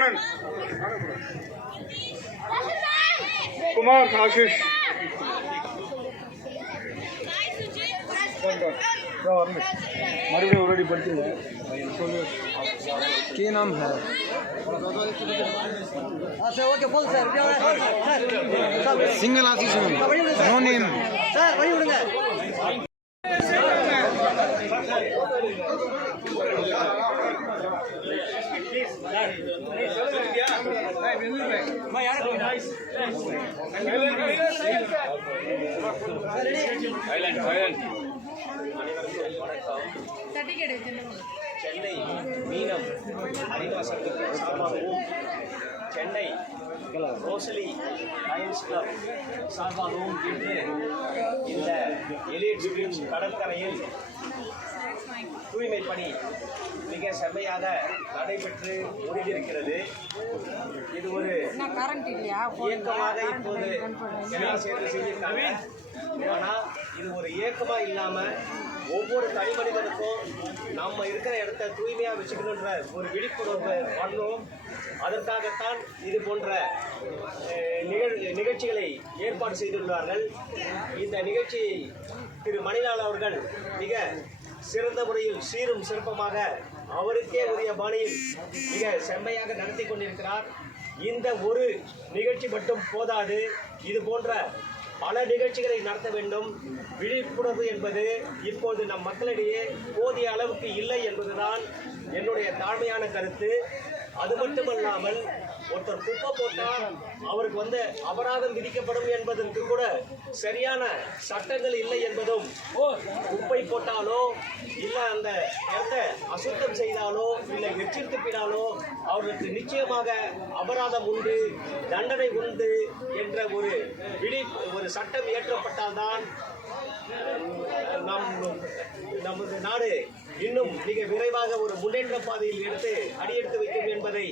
ஆனந்த் குமார் ஆஷிஷ் மறுபடியும் ஒரு அடி படிச்சுங்க की नाम है सर ओके बोल sir sir single Ashish no name sir वही விடுங்க Chennai மீனம் அறிவாசத்துக்கு சார்பாகவும் சென்னை ரோசலி லயன்ஸ் கிளப் சார்பாகவும் இன்று இந்த எலியட் கடற்கரையில் தூய்மை பணி மிக செம்மையாக நடைபெற்று முடிந்திருக்கிறது. இது ஒரு இயக்கமாக இப்போது எல்லாம் சேர்ந்து செஞ்சிருக்காங்க ஆனா இது ஒரு இயக்கமா இல்லாம ஒவ்வொரு தனி மனிதனுக்கும் நம்ம இருக்கிற இடத்த தூய்மையா வச்சுக்கணுன்ற ஒரு விழிப்புணர்வு பண்ணணும் அதற்காகத்தான் இது போன்ற நிகழ் நிகழ்ச்சிகளை ஏற்பாடு செய்துள்ளார்கள் இந்த நிகழ்ச்சியை திரு மணிலால் அவர்கள் மிக சிறந்த முறையில் சீரும் சிறப்பமாக அவருக்கே உரிய பாணியில் மிக செம்மையாக நடத்தி கொண்டிருக்கிறார். இந்த ஒரு நிகழ்ச்சி மட்டும் போதாது இது போன்ற பல நிகழ்ச்சிகளை நடத்த வேண்டும். விழிப்புணர்வு என்பது இப்போது நம் மக்களிடையே போதிய அளவுக்கு இல்லை என்பதுதான் என்னுடைய தாழ்மையான கருத்து. அது மட்டுமல்லாமல் ஒருத்தர் குப்பை போட்டால் அவருக்கு வந்து அபராதம் விதிக்கப்படும் என்பதற்கு கூட சரியான சட்டங்கள் இல்லை என்பதும் குப்பை போட்டாலோ இல்லை அந்த எந்த அசுத்தம் செய்தாலோ இல்லை எச்சில் துப்பினாலோ அவர்களுக்கு நிச்சயமாக அபராதம் உண்டு தண்டனை உண்டு என்ற ஒரு விழி ஒரு சட்டம் இயற்றப்பட்டால்தான் நம் நமது நாடு இன்னும் மிக விரைவாக ஒரு முன்னேற்ற பாதையில் எடுத்து அடியெடுத்து வைக்கும் என்பதை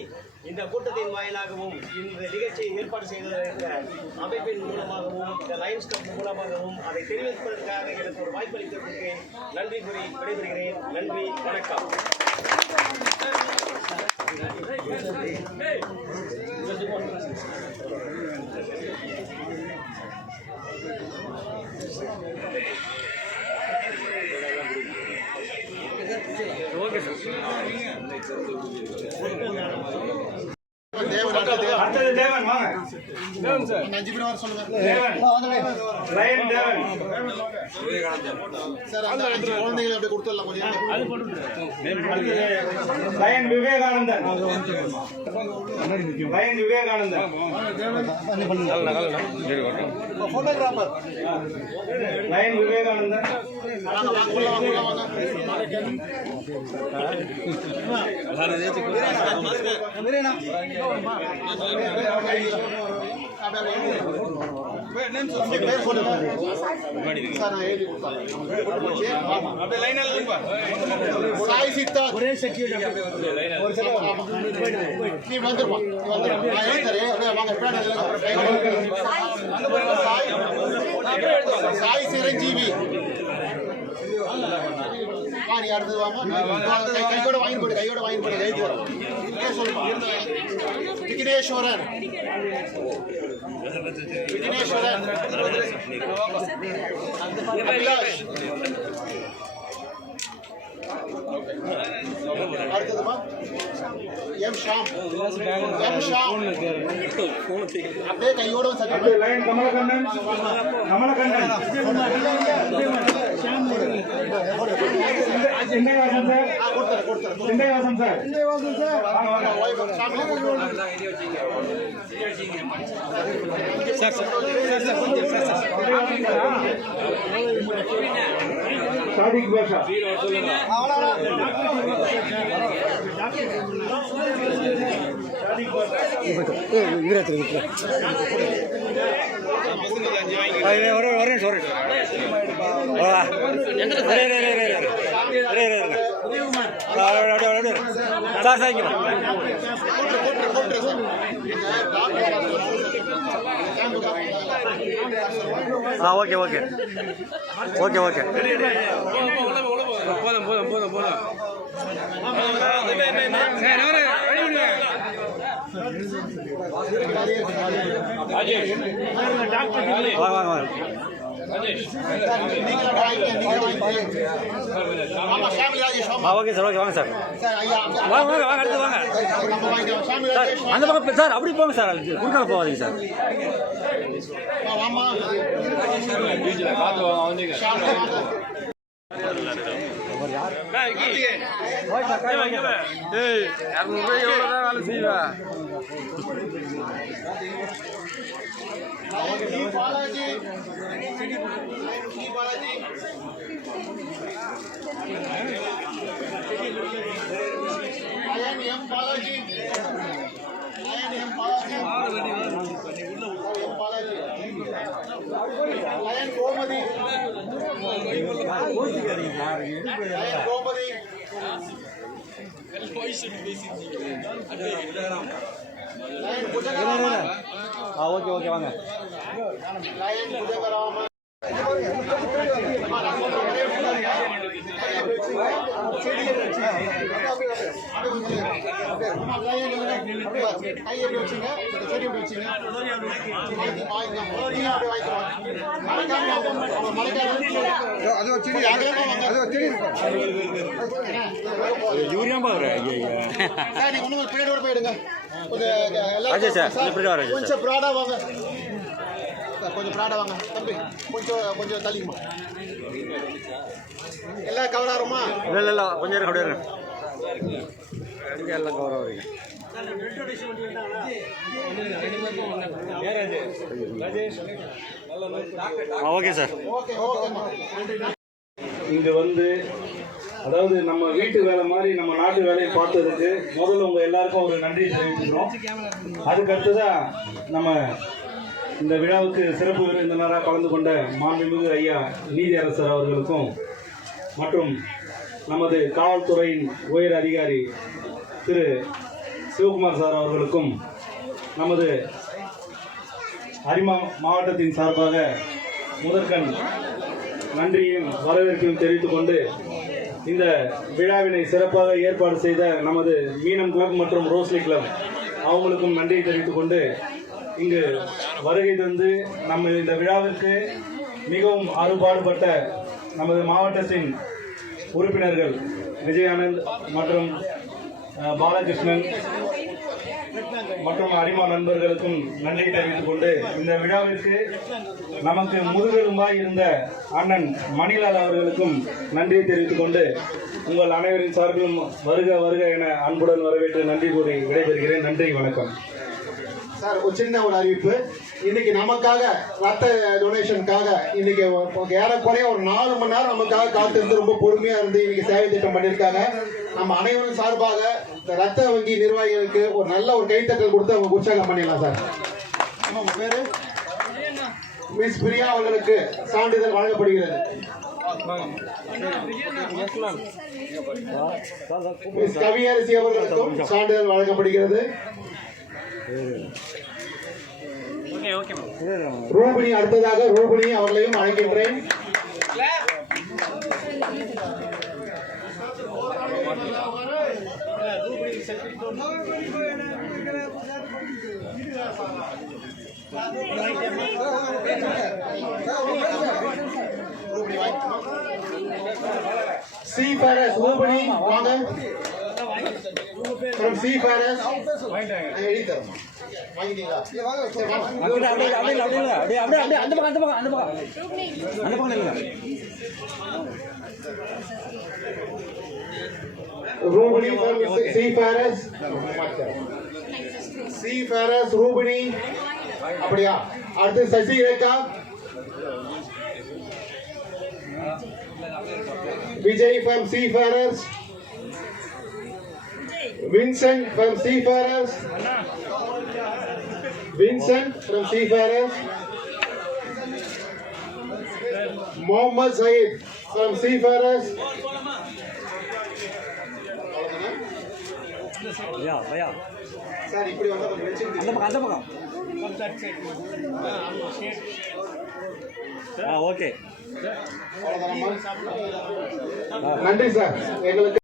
இந்த கூட்டத்தின் வாயிலாகவும் இந்த நிகழ்ச்சியை ஏற்பாடு செய்திருக்க அமைப்பின் மூலமாகவும் இந்த லயன்ஸ் கப் மூலமாகவும் அதை தெரிவிப்பதற்காக எனக்கு ஒரு வாய்ப்பளித்ததற்கு நன்றி கூறி விடைபெறுகிறேன் நன்றி வணக்கம் அடுத்தது தேவன். வாங்க. தேவன் சார். அஞ்சு பேர் வர சொல்லுங்க. தேவன். லயன் தேவன். சார் அந்த அஞ்சு குழந்தைகளை அப்படியே கொடுத்துடலாம் கொஞ்சம். அடுத்தது lion Vivekanandan. Lion Vivekanandan. Photographer lion Vivekanandan. Sai Siddha ஒரே நீ சாய் சிரஞ்சீவி நீ அடுத்தது வாமா கையோட வாங்கி போடு கையோட வாங்கி போடு எழுதி வரும் விக்னேஸ்வரன் விக்னேஸ்வரன் அடுத்ததுமா எம் ஷாம் எம் ஷாம் அப்படியே கையோட கமலக்கண்ணன் சார் சிண்டைவாசன் சார். கொடுத்துறேன் கொடுத்துறேன் சிண்டைவாசன் சார் வாங்க வாங்க சாதிக் பாஷா ஆ ஓகே ஓகே. Okay okay. போதும் போதும் போதும் போதும். ஓகே சார் ஓகே வாங்க சார். வாங்க வாங்க வாங்க அடுத்து வாங்க. சார் ராஜேஷ், அந்த பக்கம் சார் அப்படி போங்க சார் குறுக்கால போகாதீங்க சார். బాలాజీ ஆ ஓகே ஓகே வாங்க. செடியை லயன் கோமதி லயன் புஜகராமன் ஆ யூரியா அஜய் சார், கொஞ்சம் ப்ராடா வாங்க கொஞ்சம் ப்ராடா வாங்க தம்பி கொஞ்சம் கொஞ்சம் தள்ளிக்குமா எல்லாம் கவர் ஆகுமா இல்லை இல்லை கொஞ்சம் இருங்க அப்படியே எல்லாம் கௌரவம். Okay sir. ஓகே இங்க வந்து அதாவது நம்ம வீட்டு வேலை மாதிரி நம்ம நாட்டு வேலையை பார்த்ததுக்கு முதல்ல உங்க எல்லாருக்கும் ஒரு நன்றி தெரிவிச்சுக்கிறோம். அதுக்கடுத்துதான் நம்ம இந்த விழாவுக்கு சிறப்பு விருந்தினராக கலந்து கொண்ட மாண்புமிகு ஐயா நீதியரசர் அவர்களுக்கும் மற்றும் நமது காவல்துறையின் உயர் அதிகாரி திரு சிவகுமார் சார் அவர்களுக்கும் நமது அரிமா மாவட்டத்தின் சார்பாக முதற்கண் நன்றியும் வரவேற்பையும் தெரிவித்துக் கொண்டு இந்த விழாவினை சிறப்பாக ஏற்பாடு செய்த நமது மீனம் கிளப் மற்றும் ரோஸ்லி கிளப் அவங்களுக்கும் நன்றியை தெரிவித்துக் கொண்டு இங்கு வருகை தந்து நம்ம இந்த விழாவிற்கு மிகவும் அறுபாடுபட்ட நமது மாவட்டத்தின் உறுப்பினர்கள் விஜயானந்த் மற்றும் பாலகிருஷ்ணன் மற்றும் அரிமா நண்பர்களுக்கும் நன்றி தெரிவித்துக் கொண்டு இந்த விழாவிற்கு நமக்கு முதுகெலும்பாய் இருந்த அண்ணன் மணிலால் அவர்களுக்கும் நன்றியை தெரிவித்துக் கொண்டு உங்கள் அனைவரின் சார்பிலும் வருக வருக என அன்புடன் வரவேற்று நன்றி கூறி விடைபெறுகிறேன். நன்றி வணக்கம். சார் ஒரு சின்ன ஒரு அறிவிப்பு. இன்னைக்கு நமக்காக ரத்த டொனேஷனுக்காக இன்னைக்கு ஏறக்குறைய ஒரு நாலு மணி நேரம் நமக்காக காத்திருந்து ரொம்ப பொறுமையா இருந்து இன்னைக்கு சேவை திட்டம் பண்ணியிருக்காங்க. நம்ம அனைவரும் சார்பாக இந்த ரத்த வங்கி நிர்வாகிகளுக்கு ஒரு நல்ல ஒரு கைத்தட்டல் கொடுத்து அவங்க உற்சாகம் பண்ணிடலாம் சார். உங்க பேரு? மிஸ் பிரியா அவர்களுக்கு சான்றிதழ் வழங்கப்படுகிறது. மிஸ் கவியரசி அவர்களுக்கும் சான்றிதழ் வழங்கப்படுகிறது. ரூபினி அடுத்ததாக ரூபினி அவர்களையும் அழைக்கின்றேன். சி வாங்க. சி எழுதி அந்த பக்கம் அந்த பக்கம் அந்த பக்கம். அந்த பக்கம் இல்லைங்க Rubini from C Paras C Paras Rubini அப்படியா அடுத்து Sasi Rekha Vijay from C Paras Vincent from C Paras Vincent from C Paras Mohammed Sayeed from C Paras ஐயா ஐயா சார் இப்படி வந்து கொஞ்சம் வச்சுக்கிட்டு அந்த பக்கம் அந்த பக்கம். ஆ ஓகே. நன்றி சார். எங்களுக்கு